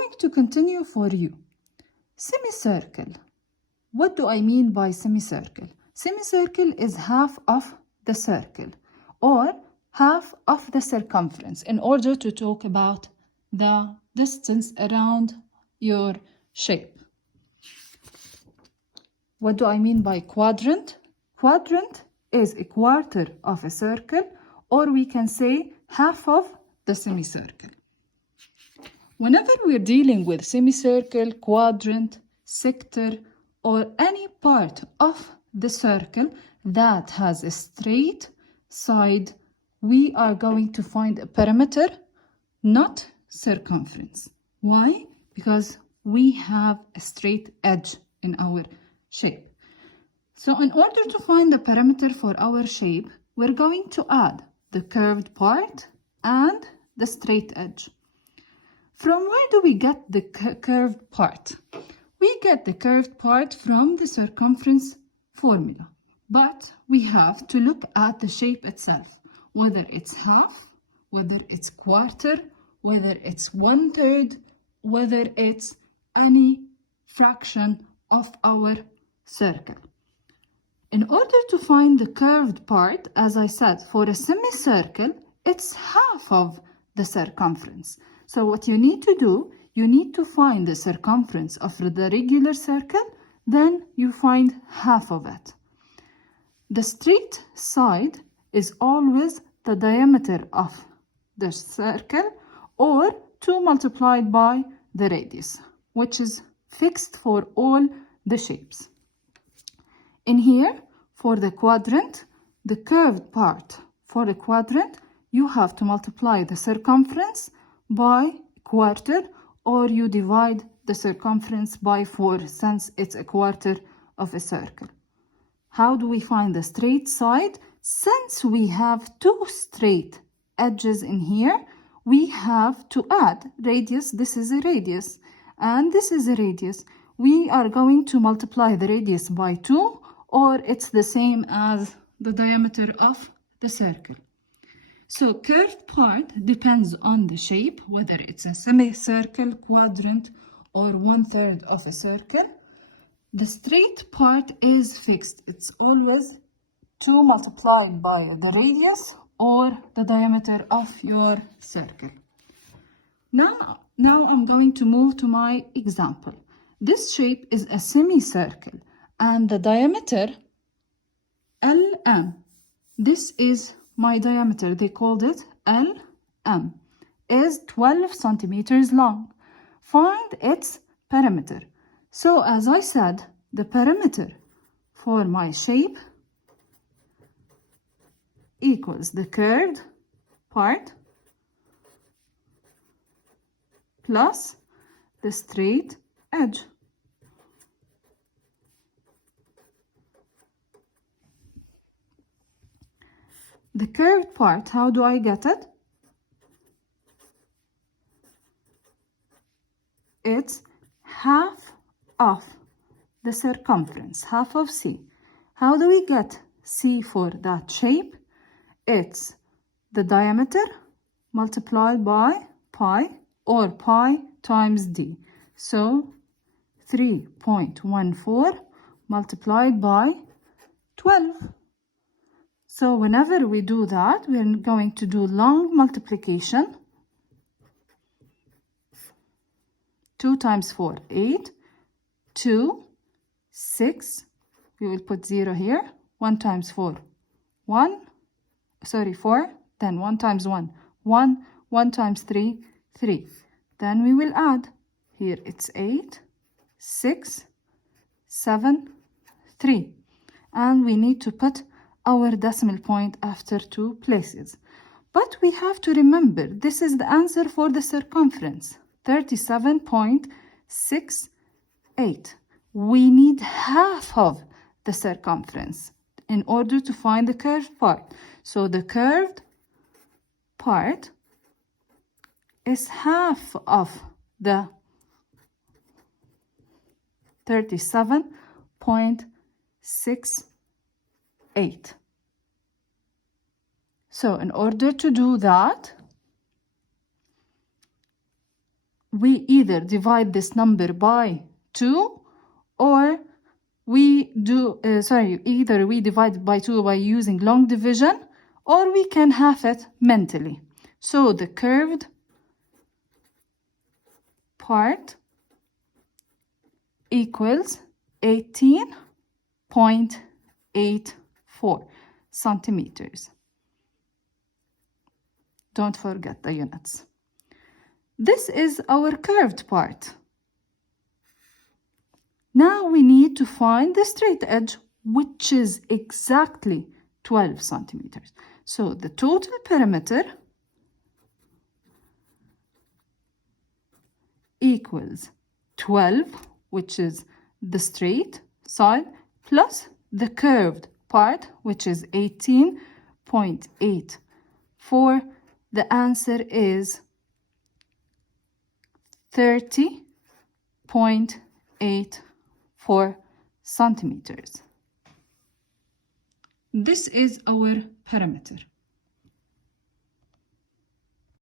going to continue for you. Semicircle. What do I mean by semicircle? Semicircle is half of the circle or half of the circumference in order to talk about the distance around your shape. What do I mean by quadrant? Quadrant is a quarter of a circle, or we can say half of the semicircle. Whenever we're dealing with semicircle, quadrant, sector, or any part of the circle that has a straight side, we are going to find a perimeter, not circumference. Why? Because we have a straight edge in our shape. So in order to find the perimeter for our shape, we're going to add the curved part and the straight edge. From where do we get the curved part? We get the curved part from the circumference formula, but we have to look at the shape itself, whether it's half, whether it's quarter, whether it's 1/3, whether it's any fraction of our circle. In order to find the curved part, as I said, for a semicircle, it's half of the circumference. So what you need to do, you need to find the circumference of the regular circle, then you find half of it. The straight side is always the diameter of the circle, or 2 multiplied by the radius, which is fixed for all the shapes. In here, for the quadrant, the curved part for the quadrant, you have to multiply the circumference by quarter, or you divide the circumference by 4 since it's a quarter of a circle. How do we find the straight side? Since we have 2 straight edges in here, we have to add radius. This is a radius and this is a radius. We are going to multiply the radius by 2, or it's the same as the diameter of the circle. So curved part depends on the shape, whether it's a semicircle, quadrant, or 1/3 of a circle. The straight part is fixed. It's always 2 multiplied by the radius or the diameter of your circle. Now I'm going to move to my example. This shape is a semicircle and the diameter LM, this is my diameter, they called it LM, is 12 centimeters long. Find its perimeter. So as I said, the perimeter for my shape equals the curved part plus the straight edge. The curved part, how do I get it? It's half of the circumference, half of C. How do we get C for that shape? It's the diameter multiplied by pi, or pi times d. So 3.14 multiplied by 12. So whenever we do that, we're going to do long multiplication. 2 times 4, 8. 2, 6. We will put 0 here. 1 times 4, 1. Sorry, 4. Then 1 times 1, 1. 1 times 3, 3. Then we will add. Here it's 8, 6, 7, 3. And we need to put our decimal point after 2 places. But we have to remember, this is the answer for the circumference, 37.68. We need half of the circumference in order to find the curved part. So the curved part is half of the 37.68. So in order to do that, we either divide this number by 2 or we do, either we divide by 2 by using long division or we can have it mentally. So the curved part equals 18.84 centimeters. Don't forget the units. This is our curved part. Now we need to find the straight edge, which is exactly 12 centimeters. So the total perimeter equals 12, which is the straight side, plus the curved part, which is 18.84. The answer is 30.84 centimeters. This is our perimeter.